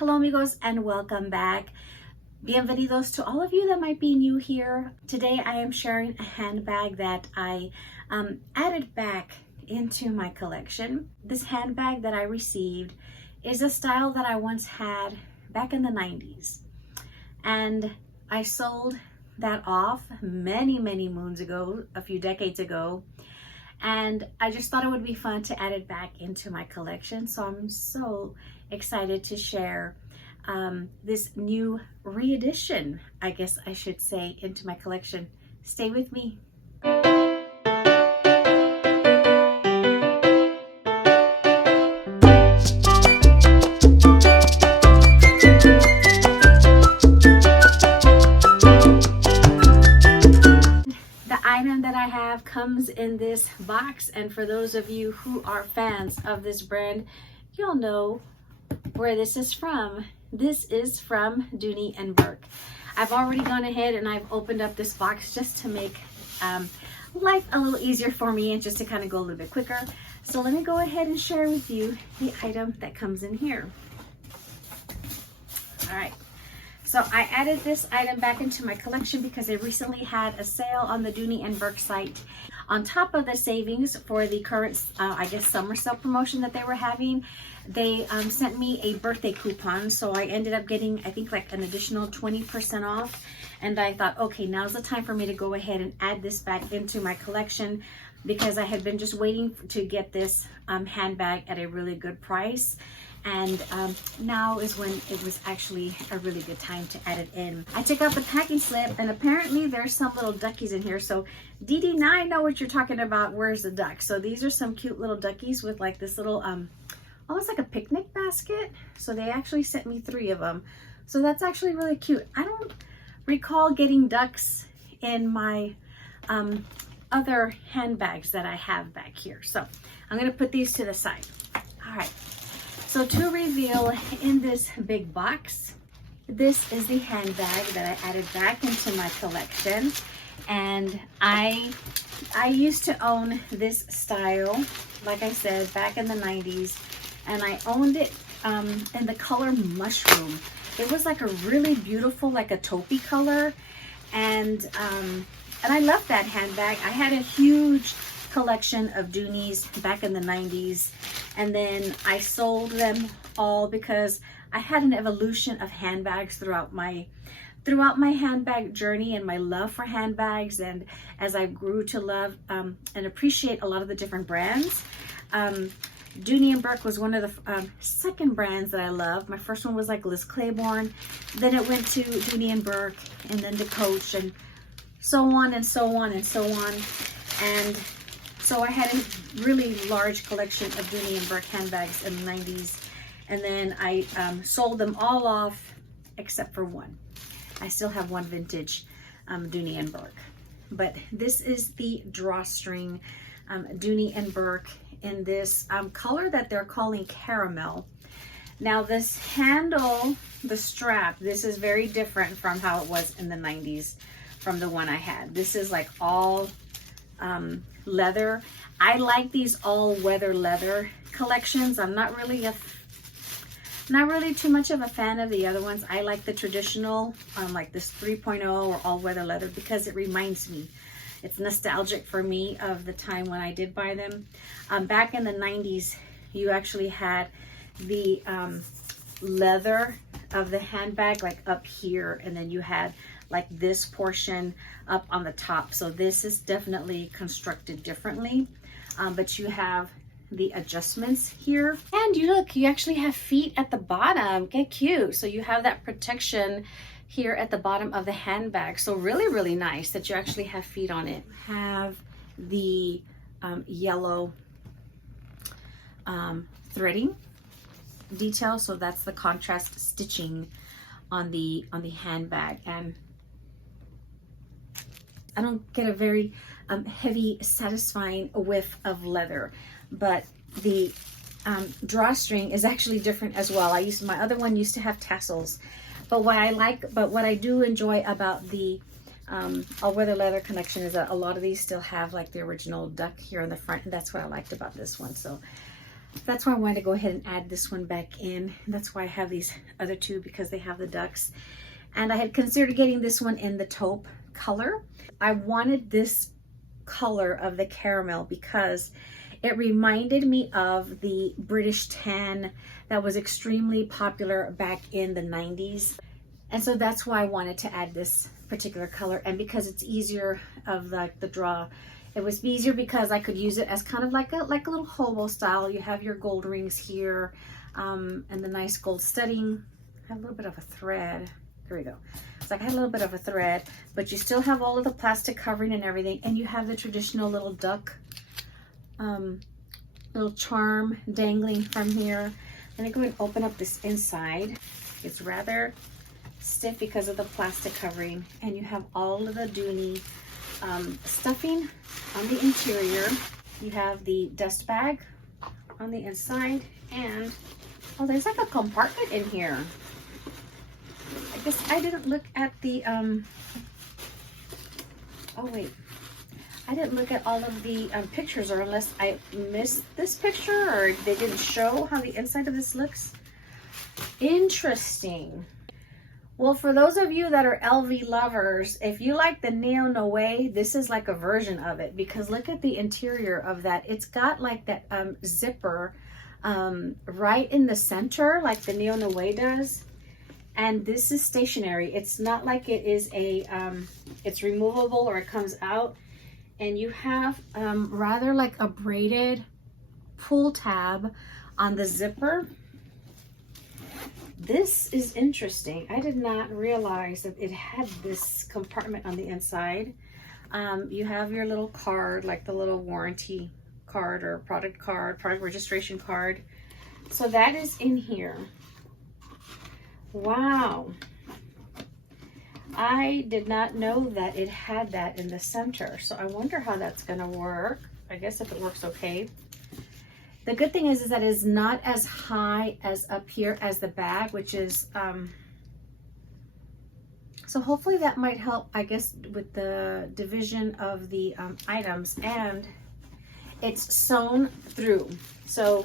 Hello amigos and welcome back. Bienvenidos to all of you that might be new here. Today I am sharing a handbag that I added back into my collection. This handbag that I received is a style that I once had back in the 90s. And I sold that off many moons ago, a few decades ago. And I just thought it would be fun to add it back into my collection. So I'm so excited to share this new re-edition, I guess I should say, into my collection. Stay with me. That I have comes in this box, and for those of you who are fans of this brand, you'll know where this is from. This is from Dooney Bourke. I've already gone ahead and I've opened up this box just to make life a little easier for me and just to kind of go a little bit quicker. So let me go ahead and share with you the item that comes in here. All right. So I added this item back into my collection because I recently had a sale on the Dooney Bourke site. On top of the savings for the current, I guess, summer sale promotion that they were having, they sent me a birthday coupon. So I ended up getting, I think, like an additional 20% off. And I thought, okay, now's the time for me to go ahead and add this back into my collection because I had been just waiting to get this handbag at a really good price. And now is when it was actually a really good time to add it in. I took out the packing slip, and apparently there's some little duckies in here. So Dee, now I know what you're talking about. Where's the duck? So these are some cute little duckies with like this little, almost like a picnic basket. So they actually sent me 3 of them. So that's actually really cute. I don't recall getting ducks in my other handbags that I have back here. So I'm gonna put these to the side. All right. So to reveal in this big box, this is the handbag that I added back into my collection. And I used to own this style, like I said, back in the 90s. And I owned it in the color mushroom. It was like a really beautiful, like a taupey color. And I loved that handbag. I had a huge collection of Dooneys back in the 90s, and then I sold them all because I had an evolution of handbags throughout my handbag journey and my love for handbags. And as I grew to love and appreciate a lot of the different brands, Dooney Bourke was one of the second brands that I loved. My first one was like Liz Claiborne, then it went to Dooney Bourke, and then to Coach, and so on and so on and so on. And so I had a really large collection of Dooney Bourke handbags in the 90s. And then I sold them all off except for one. I still have one vintage Dooney Bourke. But this is the drawstring Dooney Bourke in this color that they're calling caramel. Now this handle, the strap, this is very different from how it was in the 90s from the one I had. This is like all leather. I like these all weather leather collections. I'm not really too much of a fan of the other ones. I like the traditional, like this 3.0 or all weather leather, because it reminds me, it's nostalgic for me of the time when I did buy them. Back in the 90s, you actually had the leather of the handbag like up here, and then you had like this portion up on the top. So this is definitely constructed differently, but you have the adjustments here, and you look, you actually have feet at the bottom. Get cute. So you have that protection here at the bottom of the handbag. So really nice that you actually have feet on it. Have the yellow threading detail, so that's the contrast stitching on the handbag. And I don't get a very heavy, satisfying whiff of leather, but the drawstring is actually different as well. My other one used to have tassels, but what I do enjoy about the all weather leather collection is that a lot of these still have like the original duck here in the front, and that's what I liked about this one. So That's why I wanted to go ahead and add this one back in. That's why I have these other two, because they have the ducks. And I had considered getting this one in the taupe color. I wanted this color of the caramel because it reminded me of the British tan that was extremely popular back in the 90s. And so that's why I wanted to add this particular color. And because it's easier of like the draw, it was easier because I could use it as kind of like a little hobo style. You have your gold rings here, and the nice gold studding. I have a little bit of a thread. Here we go. It's like I had a little bit of a thread, but you still have all of the plastic covering and everything, and you have the traditional little duck, little charm dangling from here. Let me go and open up this inside. It's rather stiff because of the plastic covering, and you have all of the Dooney stuffing on the interior. You have the dust bag on the inside, and oh, there's like a compartment in here. I guess I didn't look at the oh wait, I didn't look at all of the pictures, or unless I missed this picture or they didn't show how the inside of this looks. Interesting. Well, for those of you that are LV lovers, if you like the Neo Noe, this is like a version of it, because look at the interior of that. It's got like that zipper right in the center, like the Neo Noe does. And this is stationary. It's not like it is a, it's removable or it comes out. And you have rather like a braided pull tab on the zipper. This is interesting. I did not realize that it had this compartment on the inside. You have your little card, like the little warranty card or product registration card. So that is in here. Wow. I did not know that it had that in the center. So I wonder how that's gonna work. I guess if it works okay. The good thing is that it's not as high as up here as the bag, which is, so hopefully that might help, I guess, with the division of the items. And it's sewn through. So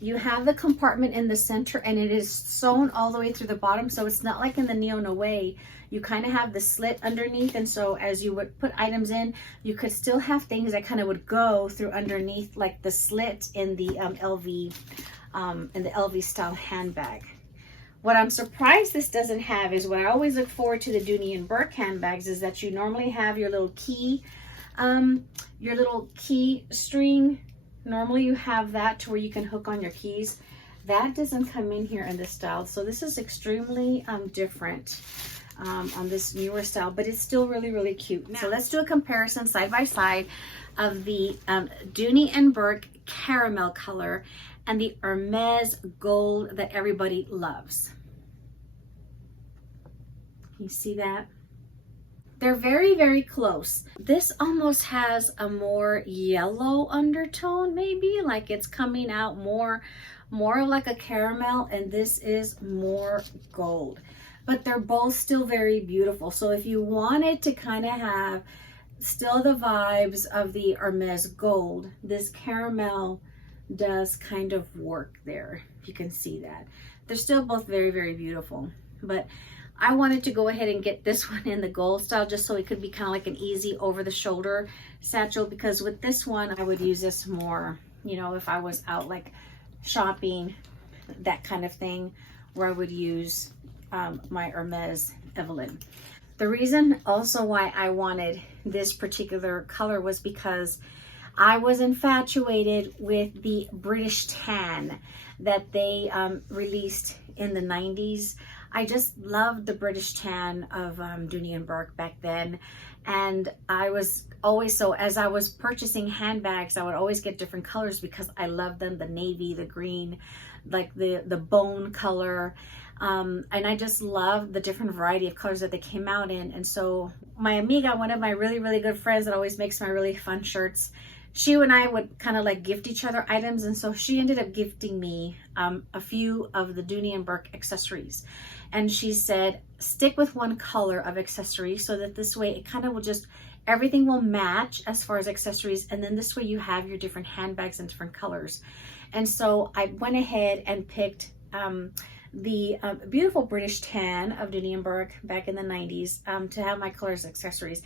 you have the compartment in the center, and it is sewn all the way through the bottom. So it's not like in the Neo Noe, you kind of have the slit underneath. And so as you would put items in, you could still have things that kind of would go through underneath, like the slit in the LV style handbag. What I'm surprised this doesn't have is what I always look forward to the Dooney and Bourke handbags, is that you normally have your little key string. Normally you have that to where you can hook on your keys. That doesn't come in here in this style. So this is extremely different on this newer style, but it's still really, really cute. Now, so let's do a comparison side by side of the Dooney and Bourke caramel color and the Hermes gold that everybody loves. You see that? They're very, very close. This almost has a more yellow undertone, maybe, like it's coming out more like a caramel, and this is more gold. But they're both still very beautiful. So if you wanted to kind of have still the vibes of the Hermes gold, this caramel does kind of work there. You can see that. They're still both very, very beautiful. But I wanted to go ahead and get this one in the gold style, just so it could be kind of like an easy over the shoulder satchel, because with this one, I would use this more, you know, if I was out like shopping, that kind of thing, where I would use my Hermes Evelyn. The reason also why I wanted this particular color was because I was infatuated with the British tan that they released in the 90s. I just loved the British tan of Dooney and Bourke back then. And I was always, so as I was purchasing handbags, I would always get different colors because I loved them. The navy, the green, like the bone color. And I just love the different variety of colors that they came out in. And so my amiga, one of my really, really good friends that always makes my really fun shirts, she and I would kind of like gift each other items. And so she ended up gifting me a few of the Dooney and Bourke accessories. And she said, stick with one color of accessory so that this way it kind of will just, everything will match as far as accessories. And then this way you have your different handbags in different colors. And so I went ahead and picked the beautiful British tan of Dooney Bourke back in the 90s to have my colors accessories.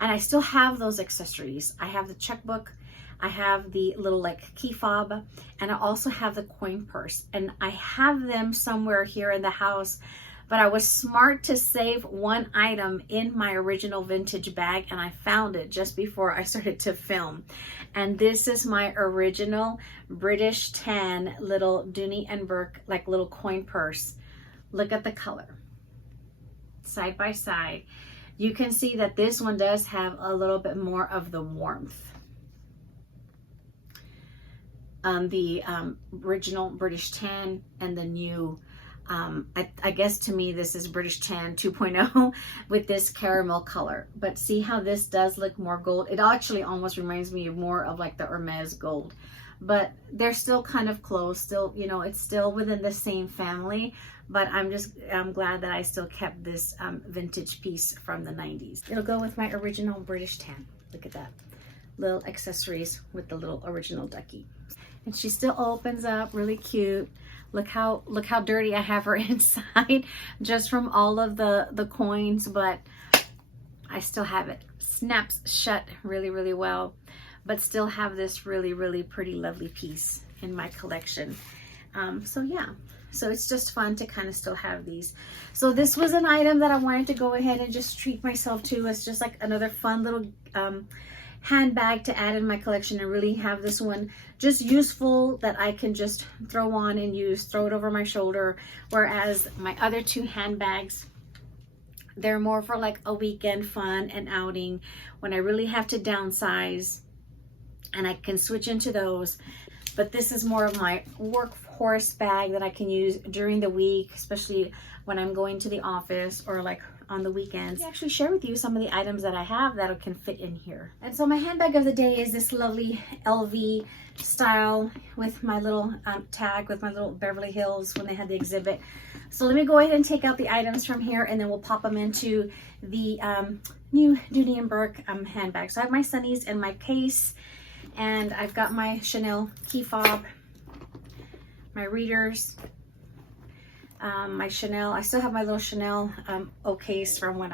And I still have those accessories. I have the checkbook, I have the little like key fob, and I also have the coin purse. And I have them somewhere here in the house, but I was smart to save one item in my original vintage bag, and I found it just before I started to film. And this is my original British tan little Dooney and Bourke like little coin purse. Look at the color. Side by side. You can see that this one does have a little bit more of the warmth. The original British tan and the new, I guess to me this is British tan 2.0 with this caramel color. But see how this does look more gold? It actually almost reminds me of more of like the Hermes gold. But they're still kind of close, still, you know, it's still within the same family. But I'm glad that I still kept this vintage piece from the 90s. It'll go with my original British tan. Look at that. Little accessories with the little original ducky. And she still opens up really cute. Look how dirty I have her inside just from all of the coins, but I still have it. Snaps shut really, really well, but still have this really, really pretty, lovely piece in my collection. So yeah, so it's just fun to kind of still have these. So this was an item that I wanted to go ahead and just treat myself to. It's just like another fun little handbag to add in my collection, and really have this one just useful that I can just throw on and use, throw it over my shoulder. Whereas my other two handbags, they're more for like a weekend fun and outing when I really have to downsize, and I can switch into those. But this is more of my workhorse bag that I can use during the week, especially when I'm going to the office or like on the weekends. I actually share with you some of the items that I have that can fit in here. And so my handbag of the day is this lovely LV style with my little tag with my little Beverly Hills when they had the exhibit. So let me go ahead and take out the items from here, and then we'll pop them into the new Dooney Bourke handbag. So I have my sunnies in my case, and I've got my Chanel key fob, my readers, my Chanel. I still have my little Chanel O case from when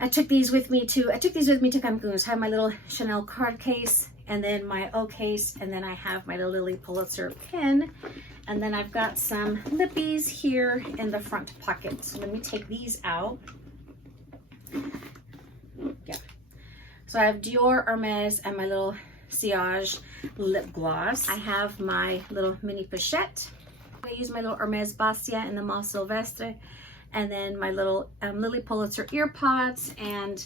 I took these with me to Cancun. So I have my little Chanel card case, and then my O case, and then I have my little Lily Pulitzer pen, and then I've got some lippies here in the front pocket. So let me take these out. Yeah. So I have Dior, Hermes, and my little Sillage lip gloss. I have my little mini pochette. I use my little Hermes Bastia in the Mont Sylvestre, and then my little Lily Pulitzer ear pods. And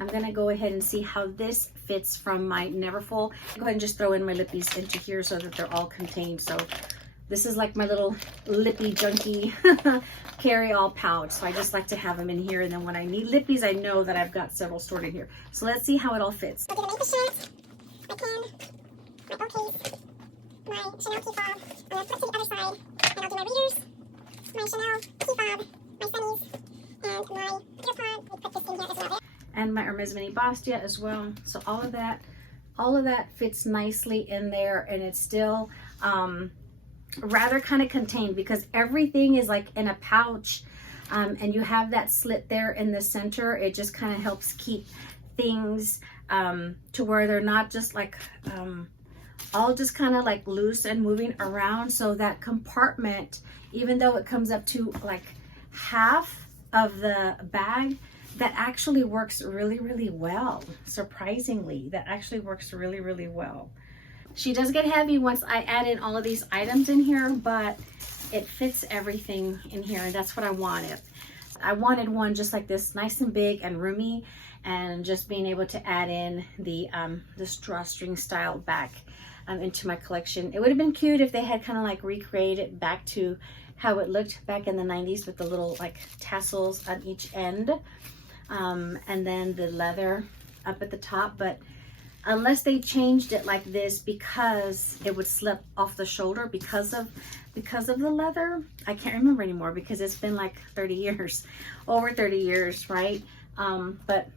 I'm gonna go ahead and see how this fits from my Neverfull. Go ahead and just throw in my lippies into here so that they're all contained. So this is like my little lippy junkie carry-all pouch. So I just like to have them in here, and then when I need lippies, I know that I've got several stored in here. So let's see how it all fits. I'll do the makeup shirt, my pen, my bow case, my Chanel key fob. I'm gonna flip to the other side, and I'll do my readers, my Chanel key fob, my sunnies, and my ear pod. We put this in here as well. And my Hermes Mini Bastia as well. So all of that fits nicely in there, and it's still rather kind of contained because everything is like in a pouch, and you have that slit there in the center. It just kind of helps keep things to where they're not just like all just kind of like loose and moving around. So that compartment, even though it comes up to like half of the bag, that actually works really, really well. Surprisingly, that actually works really, really well. She does get heavy once I add in all of these items in here, but it fits everything in here, and that's what I wanted. I wanted one just like this, nice and big and roomy, and just being able to add in the drawstring style back into my collection. It would have been cute if they had kind of like recreated back to how it looked back in the 90s with the little like tassels on each end, and then the leather up at the top. But unless they changed it like this because it would slip off the shoulder because of the leather, I can't remember anymore because it's been like 30 years, over 30 years, right? But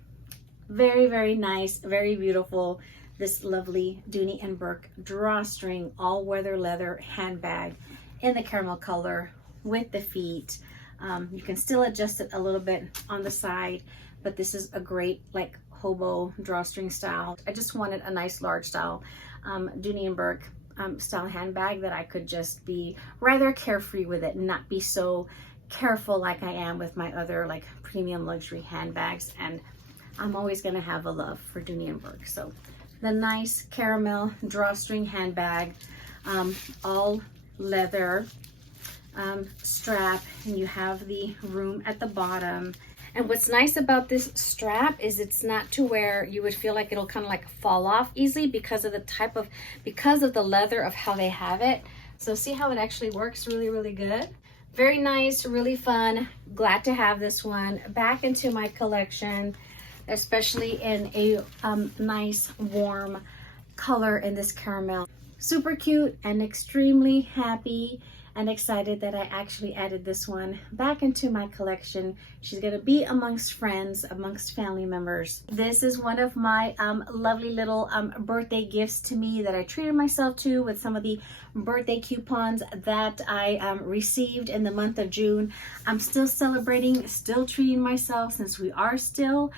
very, very nice, very beautiful. this lovely Dooney & Bourke drawstring all-weather leather handbag in the caramel color with the feet. You can still adjust it a little bit on the side, but this is a great like hobo drawstring style. I just wanted a nice large style Dooney & Bourke style handbag that I could just be rather carefree with it and not be so careful like I am with my other like premium luxury handbags. And I'm always going to have a love for Dooney & Bourke. So the nice caramel drawstring handbag, all leather strap, and you have the room at the bottom. And what's nice about this strap is it's not to where you would feel like it'll kind of like fall off easily because of the leather of how they have it. So see how it actually works really, really good. Very nice, really fun. Glad to have this one back into my collection, especially in a nice warm color in this caramel. Super cute and extremely happy and excited that I actually added this one back into my collection. She's gonna be amongst friends, amongst family members. This is one of my lovely little birthday gifts to me that I treated myself to with some of the birthday coupons that I received in the month of June. I'm still celebrating, still treating myself since we are still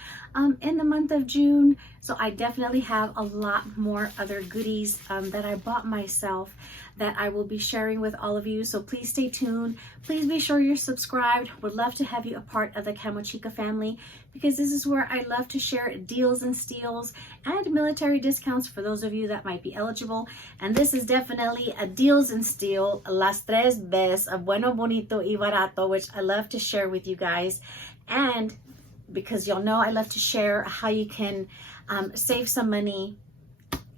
in the month of June. So I definitely have a lot more other goodies that I bought myself that I will be sharing with all of you. So please stay tuned. Please be sure you're subscribed. Would love to have you a part of the Camochica family, because this is where I love to share deals and steals and military discounts for those of you that might be eligible. And this is definitely a deals and steal, las tres bes of bueno, bonito y barato, which I love to share with you guys. And because y'all know I love to share how you can save some money.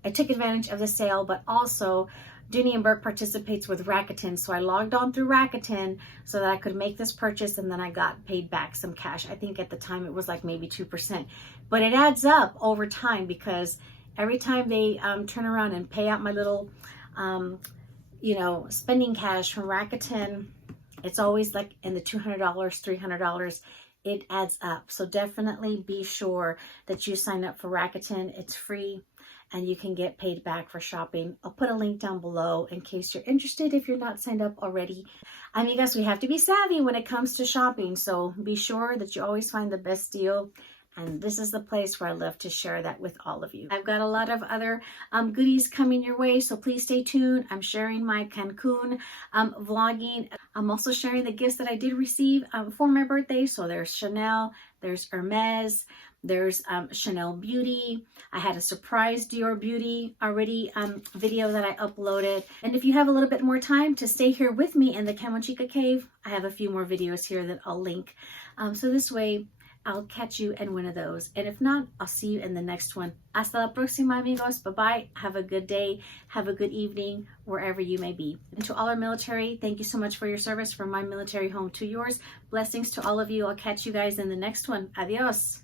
I took advantage of the sale, but also Dooney & Bourke participates with Rakuten, so I logged on through Rakuten so that I could make this purchase, and then I got paid back some cash. I think at the time it was like maybe 2%, but it adds up over time because every time they turn around and pay out my little, spending cash from Rakuten, it's always like in the $200, $300. It adds up. So definitely be sure that you sign up for Rakuten. It's free, and you can get paid back for shopping. I'll put a link down below in case you're interested if you're not signed up already. Amigas, we have to be savvy when it comes to shopping, so be sure that you always find the best deal. And this is the place where I love to share that with all of you. I've got a lot of other goodies coming your way, so please stay tuned. I'm sharing my Cancun vlogging. I'm also sharing the gifts that I did receive for my birthday. So there's Chanel, there's Hermes, there's Chanel Beauty. I had a surprise Dior Beauty already video that I uploaded. And if you have a little bit more time to stay here with me in the Camochica cave, I have a few more videos here that I'll link. So this way, I'll catch you in one of those. And if not, I'll see you in the next one. Hasta la próxima, amigos. Bye-bye. Have a good day. Have a good evening, wherever you may be. And to all our military, thank you so much for your service, from my military home to yours. Blessings to all of you. I'll catch you guys in the next one. Adios.